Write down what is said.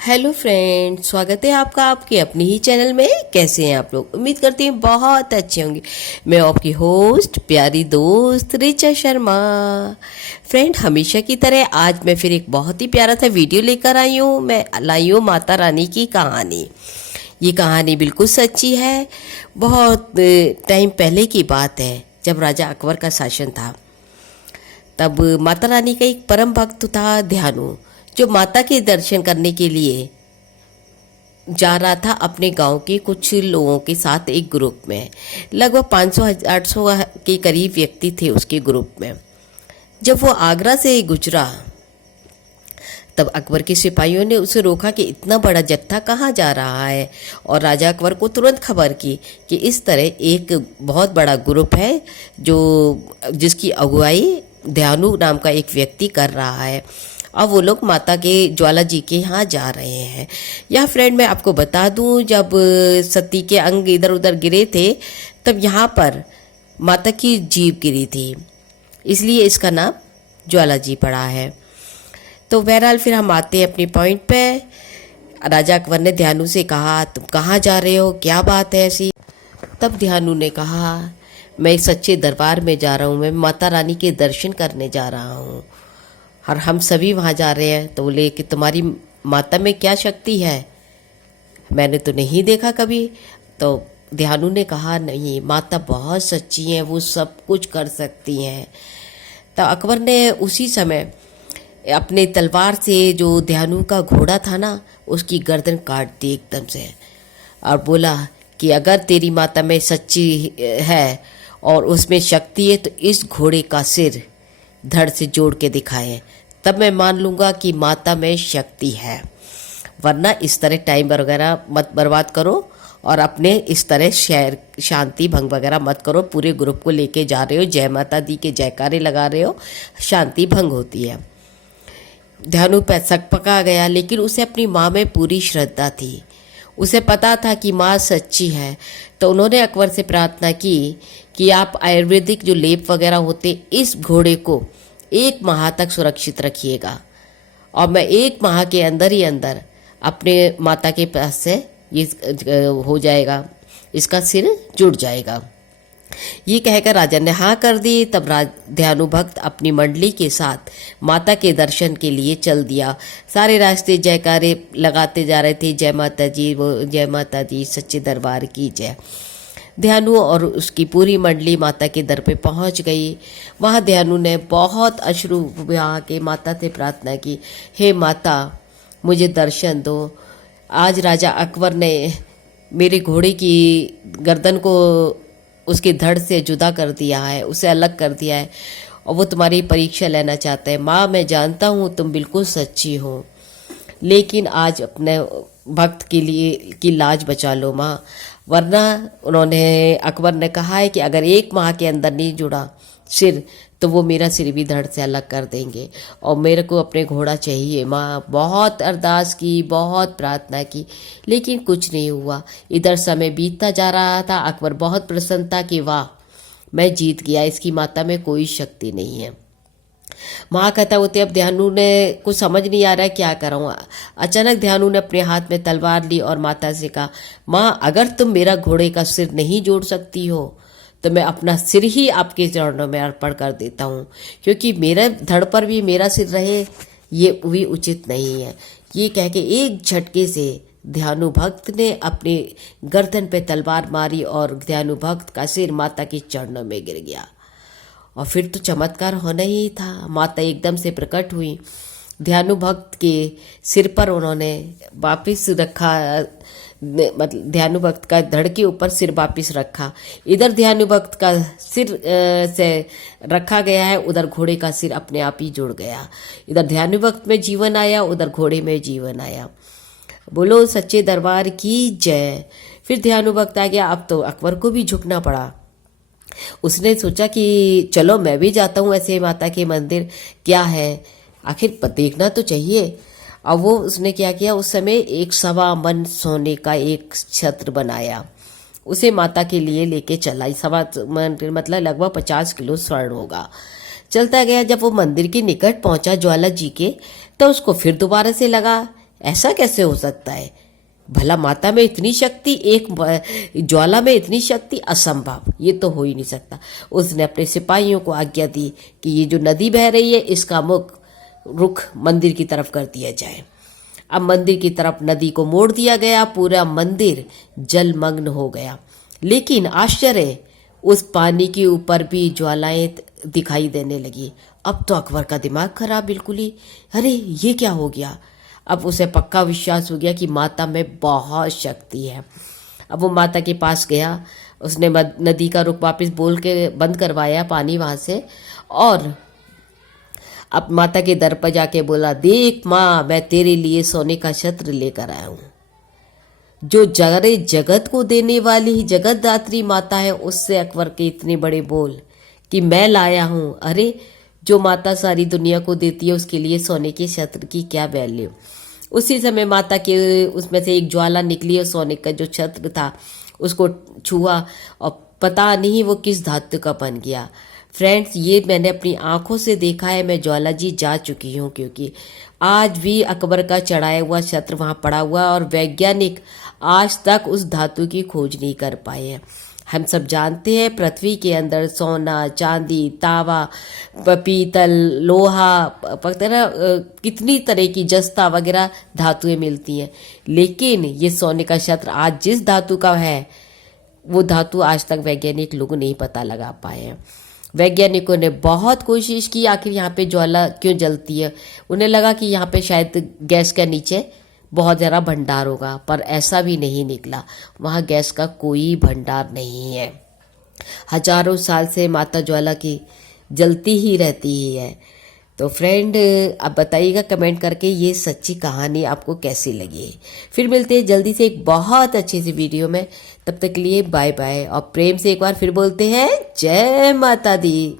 Hello friend, स्वागत है आपका आपके अपने ही चैनल में। कैसे हैं आप लोग? उम्मीद करती हूँ बहुत अच्छे होंगे। मैं आपकी होस्ट प्यारी दोस्त रिचा शर्मा। फ्रेंड, हमेशा की तरह आज मैं फिर एक बहुत ही प्यारा सा वीडियो लेकर आई हूँ। मैं लाई हूँ माता रानी की कहानी। ये कहानी बिल्कुल सच्ची है। बहुत टाइम पहले की बात है, जब राजा अकबर का शासन था। तब माता रानी का एक परम भक्त था ध्यानु, जो माता के दर्शन करने के लिए जा रहा था अपने गांव के कुछ लोगों के साथ एक ग्रुप में। लगभग 500-800 के करीब व्यक्ति थे उसके ग्रुप में। जब वो आगरा से गुजरा तब अकबर के सिपाहियों ने उसे रोका कि इतना बड़ा जत्था कहाँ जा रहा है, और राजा अकबर को तुरंत खबर की कि इस तरह एक बहुत बड़ा ग्रुप है जो जिसकी अगुवाई ध्यानु नाम का एक व्यक्ति कर रहा है। अब वो लोग माता के ज्वाला जी के यहाँ जा रहे हैं। यह फ्रेंड मैं आपको बता दूं, जब सती के अंग इधर उधर गिरे थे तब यहाँ पर माता की जीभ गिरी थी, इसलिए इसका नाम ज्वाला जी पड़ा है। तो बहरहाल फिर हम आते हैं अपने पॉइंट पे। राजा अकबर ने ध्यानु से कहा, तुम कहाँ जा रहे हो, क्या बात है ऐसी? तब ध्यानु ने कहा, मैं सच्चे दरबार में जा रहा हूँ, मैं माता रानी के दर्शन करने जा रहा हूँ और हम सभी वहाँ जा रहे हैं। तो बोले कि तुम्हारी माता में क्या शक्ति है, मैंने तो नहीं देखा कभी। तो ध्यानु ने कहा, नहीं, माता बहुत सच्ची हैं, वो सब कुछ कर सकती हैं। तो अकबर ने उसी समय अपने तलवार से जो ध्यानु का घोड़ा था ना, उसकी गर्दन काट दी एकदम से, और बोला कि अगर तेरी माता में सच्ची है और उसमें शक्ति है तो इस घोड़े का सिर धड़ से जोड़ के दिखाएं, तब मैं मान लूँगा कि माता में शक्ति है। वरना इस तरह टाइम वगैरह मत बर्बाद करो और अपने इस तरह शहर शांति भंग वगैरह मत करो। पूरे ग्रुप को लेके जा रहे हो, जय माता दी के जयकारे लगा रहे हो, शांति भंग होती है। ध्यानु पे शक पका गया, लेकिन उसे अपनी माँ में पूरी श्रद्धा थी। उसे पता था कि माँ सच्ची है। तो उन्होंने अकबर से प्रार्थना की कि आप आयुर्वेदिक जो लेप वगैरह होते, इस घोड़े को 1 माह तक सुरक्षित रखिएगा, और मैं 1 माह के अंदर ही अंदर अपने माता के पास से ये हो जाएगा, इसका सिर जुड़ जाएगा। ये कहकर राजा ने हाँ कर दी। तब ध्यानु भक्त अपनी मंडली के साथ माता के दर्शन के लिए चल दिया। सारे रास्ते जयकारे लगाते जा रहे थे, जय माता जी, वो जय माता दी, सच्चे दरबार की जय। ध्यानु और उसकी पूरी मंडली माता के दर पे पहुंच गई। वहाँ ध्यानु ने बहुत अश्रु बहा के माता से प्रार्थना की, हे माता, मुझे दर्शन दो। आज राजा अकबर ने मेरे घोड़े की गर्दन को उसके धड़ से जुदा कर दिया है, उसे अलग कर दिया है, और वो तुम्हारी परीक्षा लेना चाहता है। माँ, मैं जानता हूँ तुम बिल्कुल सच्ची हो, लेकिन आज अपने भक्त के लिए की लाज बचा लो माँ। वरना उन्होंने अकबर ने कहा है कि अगर 1 माह के अंदर नहीं जुड़ा सिर तो वो मेरा सिर भी धड़ से अलग कर देंगे, और मेरे को अपने घोड़ा चाहिए माँ। बहुत अरदास की, बहुत प्रार्थना की, लेकिन कुछ नहीं हुआ। इधर समय बीतता जा रहा था। अकबर बहुत प्रसन्न था कि वाह, मैं जीत गया, इसकी माता में कोई शक्ति नहीं है। माँ कहता होते अब ध्यानु ने कुछ समझ नहीं आ रहा है क्या कराऊँ। अचानक ध्यानु ने अपने हाथ में तलवार ली और माता से कहा, माँ, अगर तुम मेरा घोड़े का सिर नहीं जोड़ सकती हो तो मैं अपना सिर ही आपके चरणों में अर्पण कर देता हूँ, क्योंकि मेरे धड़ पर भी मेरा सिर रहे ये भी उचित नहीं है। ये कह के एक झटके से ध्यानु भक्त ने अपने गर्दन पे तलवार मारी और ध्यानु भक्त का सिर माता के चरणों में गिर गया। और फिर तो चमत्कार होना ही था। माता एकदम से प्रकट हुई। ध्यानु भक्त के सिर पर उन्होंने वापिस रखा, मतलब ध्यानु भक्त का धड़ के ऊपर सिर वापिस रखा। इधर ध्यानु भक्त का सिर से रखा गया है, उधर घोड़े का सिर अपने आप ही जुड़ गया। इधर ध्यानु भक्त में जीवन आया, उधर घोड़े में जीवन आया। बोलो सच्चे दरबार की जय। फिर ध्यानु भक्त आ गया। अब तो अकबर को भी झुकना पड़ा। उसने सोचा कि चलो मैं भी जाता हूँ ऐसे माता के मंदिर, क्या है, आखिर देखना तो चाहिए। अब वो उसने क्या किया, उस समय 1 मन सोने का एक छत्र बनाया, उसे माता के लिए लेके चला। 1 मन मतलब लगभग 50 किलो स्वर्ण होगा। चलता गया। जब वो मंदिर के निकट पहुंचा ज्वाला जी के, तो उसको फिर दोबारा से लगा ऐसा कैसे हो सकता है? भला माता में इतनी शक्ति, एक ज्वाला में इतनी शक्ति, असंभव, ये तो हो ही नहीं सकता। उसने अपने सिपाहियों को आज्ञा दी कि ये जो नदी बह रही है इसका रुख मंदिर की तरफ कर दिया जाए। अब मंदिर की तरफ नदी को मोड़ दिया गया, पूरा मंदिर जलमग्न हो गया। लेकिन आश्चर्य, उस पानी के ऊपर भी ज्वालाएं दिखाई देने लगी। अब तो अकबर का दिमाग खराब बिल्कुल ही, अरे ये क्या हो गया? अब उसे पक्का विश्वास हो गया कि माता में बहुत शक्ति है। अब वो माता के पास गया, उसने नदी का रुख वापस बोल के बंद करवाया पानी वहाँ से, और अब माता के दर पर जाके बोला, देख माँ, मैं तेरे लिए सोने का छत्र लेकर आया हूँ। जो सारे जगत को देने वाली जगतदात्री माता है, उससे अकबर के इतने बड़े बोल कि मैं लाया हूँ। अरे जो माता सारी दुनिया को देती है उसके लिए सोने के छत्र की क्या वैल्यू। उसी समय माता के उसमें से एक ज्वाला निकली और सोने का जो छत्र था उसको छुआ और पता नहीं वो किस धातु का बन गया। फ्रेंड्स, ये मैंने अपनी आंखों से देखा है, मैं ज्वाला जी जा चुकी हूँ, क्योंकि आज भी अकबर का चढ़ाया हुआ छत्र वहाँ पड़ा हुआ और वैज्ञानिक आज तक उस धातु की खोज नहीं कर पाए हैं। हम सब जानते हैं पृथ्वी के अंदर सोना, चांदी, तावा, पीतल, लोहा वगैरह कितनी तरह की जस्ता वगैरह धातुएं मिलती हैं, लेकिन ये सोने का छत्र आज जिस धातु का है वो धातु आज तक वैज्ञानिक लोग नहीं पता लगा पाए हैं। वैज्ञानिकों ने बहुत कोशिश की आखिर यहाँ पे ज्वाला क्यों जलती है। उन्हें लगा कि यहाँ पे शायद गैस के नीचे बहुत ज़्यादा भंडार होगा, पर ऐसा भी नहीं निकला। वहाँ गैस का कोई भंडार नहीं है। हजारों साल से माता ज्वाला की जलती ही रहती ही है। तो फ्रेंड, आप बताइएगा कमेंट करके ये सच्ची कहानी आपको कैसी लगी। फिर मिलते हैं जल्दी से एक बहुत अच्छी सी वीडियो में। तब तक के लिए बाय बाय, और प्रेम से एक बार फिर बोलते हैं जय माता दी।